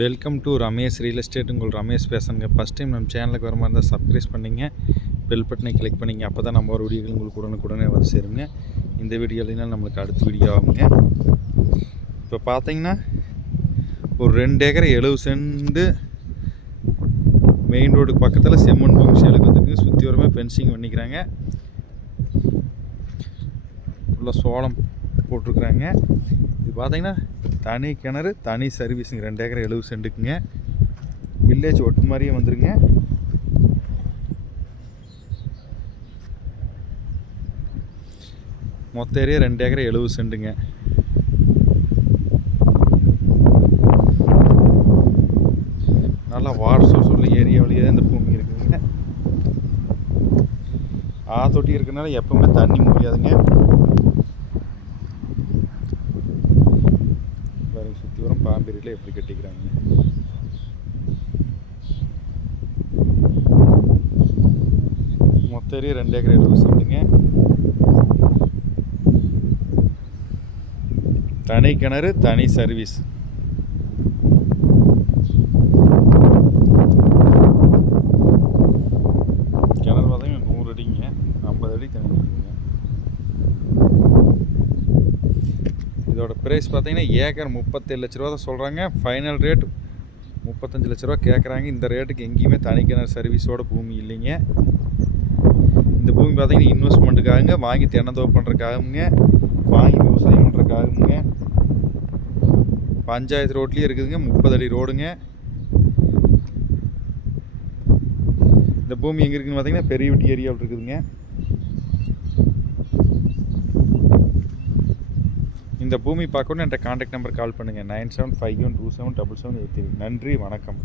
Welcome to Ramesh real estate. உங்கள் ரமேஷ் பேசுங்க. First time நம்ம சேனலுக்கு வர மாதிரி இருந்தால் சப்ஸ்கிரைப் பண்ணிங்க, பெல் பட்டனை கிளிக் பண்ணிங்க. அப்போ தான் நம்ம ஒரு வீடியோகள் உங்களுக்கு உடனுக்குடனே வந்து சேருங்க. இந்த வீடியோ இல்லைன்னா நம்மளுக்கு அடுத்த வீடியோ ஆகுங்க. இப்போ பார்த்தீங்கன்னா ஒரு 2 ஏக்கர் 70 சென்ட் மெயின் ரோடுக்கு பக்கத்தில் செம்மண் பூமி சேலுக்கு வந்துருக்கு. சுற்றி வரமே ஃபென்சிங் பண்ணிக்கிறாங்க. உள்ள சோளம் போட்டிருக்குறாங்க. இது பார்த்தீங்கன்னா தனி கிணறு, தனி சர்வீஸுங்க. 2 ஏக்கர் 70 சென்ட்டுக்குங்க. வில்லேஜ் ஒட்டு மாதிரியே வந்துருங்க. மொத்த ஏரியா 2 ஏக்கர் 70 சென்ட்டுங்க. நல்லா வாட்டர் சோர்ஸ் உள்ள ஏரியாவிலேயே தான் இந்த பூமி இருக்குதுங்க. ஆத்தொட்டி இருக்கிறதுனால எப்பவுமே தண்ணி முடியாதுங்க. சுற்றி வரும் பாம்பேரியில் எப்படி கட்டிக்கிறாங்க. மொத்த ஏரியா 2 ஏக்கர் 70 சென்ட்டுங்க. தனி கிணறு, தனி சர்வீஸ். கிணறு பார்த்தீங்கன்னா 100 அடிங்க, 50 அடி தண்ணி இருக்குங்க. இதோட ப்ரைஸ் பார்த்தீங்கன்னா ஏக்கர் 37 லட்ச ரூபா தான் சொல்கிறாங்க. ஃபைனல் ரேட் 35 லட்ச ரூபா கேட்குறாங்க. இந்த ரேட்டுக்கு எங்கேயுமே தனி கிணறு சர்வீஸோட பூமி இல்லைங்க. இந்த பூமி பார்த்தீங்கன்னா இன்வெஸ்ட்மெண்ட்டுக்காகுங்க, வாங்கி தென்னந்தோப்பு பண்ணுறதுக்காகுங்க, வாங்கி விவசாயம் பண்ணுறதுக்காகுங்க. பஞ்சாயத்து ரோட்லேயே இருக்குதுங்க. 30 அடி ரோடுங்க. இந்த பூமி எங்கே இருக்குதுன்னு பார்த்தீங்கன்னா பெரியவட்டி ஏரியாவில் இருக்குதுங்க. இந்த பூமி பார்க்கணும் என்ற கான்டாக்ட் நம்பர் கால் பண்ணுங்கள். 9751277783. நன்றி, வணக்கம்.